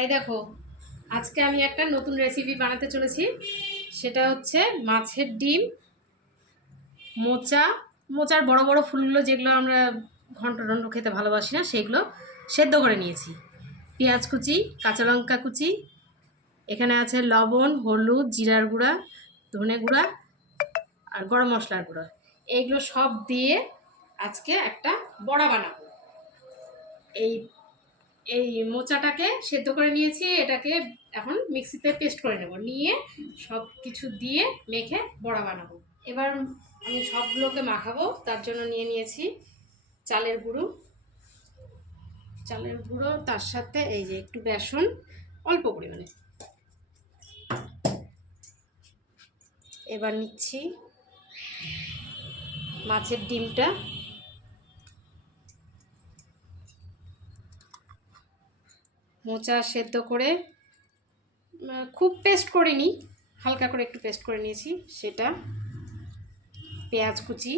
এই দেখো, আজকে আমি একটা নতুন রেসিপি বানাতে চলেছি। সেটা হচ্ছে মাছের ডিম মোচা। মোচার বড় বড় ফুলগুলো, যেগুলো আমরা ঘন্ট টন্ট খেতে ভালোবাসি না, সেগুলো সেদ্ধ করে নিয়েছি। পেঁয়াজ কুচি, কাঁচা লঙ্কা কুচি, এখানে আছে লবণ, হলুদ, জিরার গুঁড়া, ধনে গুঁড়া আর গরম মশলার গুঁড়া। এইগুলো সব দিয়ে আজকে একটা বড়া বানাবো। এই এই মোচাটাকে সেদ্ধ করে নিয়েছি, এটাকে এখন মিক্সিতে পেস্ট করে নেব, নিয়ে সব কিছু দিয়ে মেখে বড়া বানাবো। এবার আমি সবগুলোকে মাখাবো, তার জন্য নিয়ে নিয়েছি চালের গুঁড়ো। তার সাথে এই যে একটু বেসন, অল্প পরিমাণে। এবার নিচ্ছি মাছের ডিমটা, মোচা সেদ্ধ করে খুব পেস্ট করিনি, হালকা করে একটু পেস্ট করে নিয়েছি সেটা, পেঁয়াজ কুচি,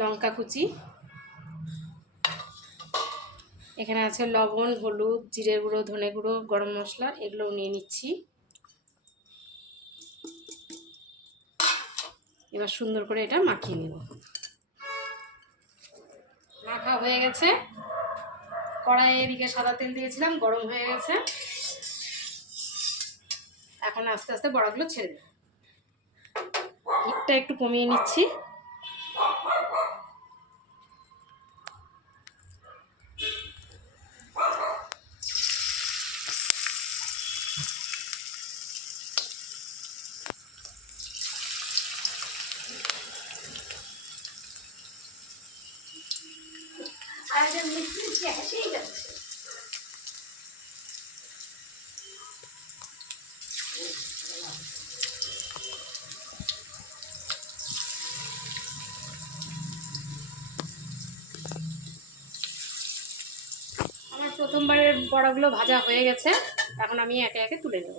লঙ্কা কুচি, এখানে আছে লবণ, হলুদ, জিরে গুঁড়ো, ধনে গুঁড়ো, গরম মশলা, এগুলোও নিয়ে নিচ্ছি। এবার সুন্দর করে এটা মাখিয়ে নেব। মাখা হয়ে গেছে, কড়াইয়ে এদিকে সাদা তেল দিয়েছিলাম, গরম হয়ে গেছে। এখন আস্তে আস্তে বড়াগুলো ছেড়ে দেব। হিটটা একটু কমিয়ে নিচ্ছি। আমার প্রথমবারের বড়াগুলো ভাজা হয়ে গেছে, এখন আমি একে একে তুলে নেব।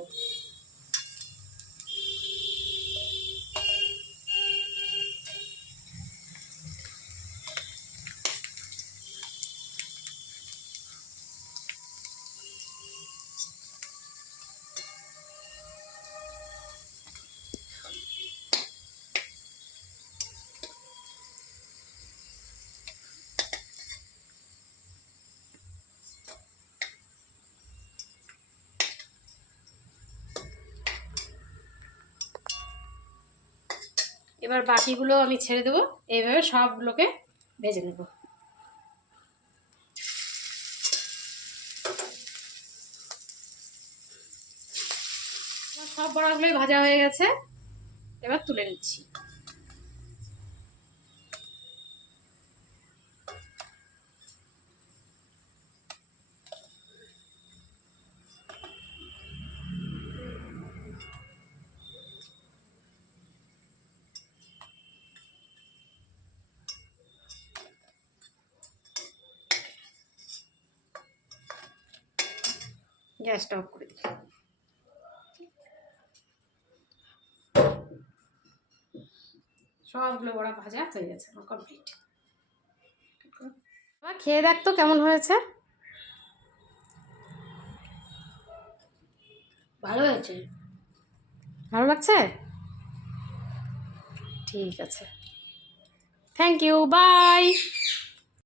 এবার বাকিগুলো আমি ছেড়ে দেবো, এইভাবে সবগুলোকে ভেজে নেব। সব বড়াগুলোই ভাজা হয়ে গেছে, এবার তুলে নিচ্ছি। গ্যাসটা অফ করে দিই। সবগুলো বড়া ভাজা হয়ে গেছে, আমার কমপ্লিট। খেয়ে দেখ তো কেমন হয়েছে। ভালো হয়েছে। ভালো লাগছে? ঠিক আছে, থ্যাংক ইউ, বাই।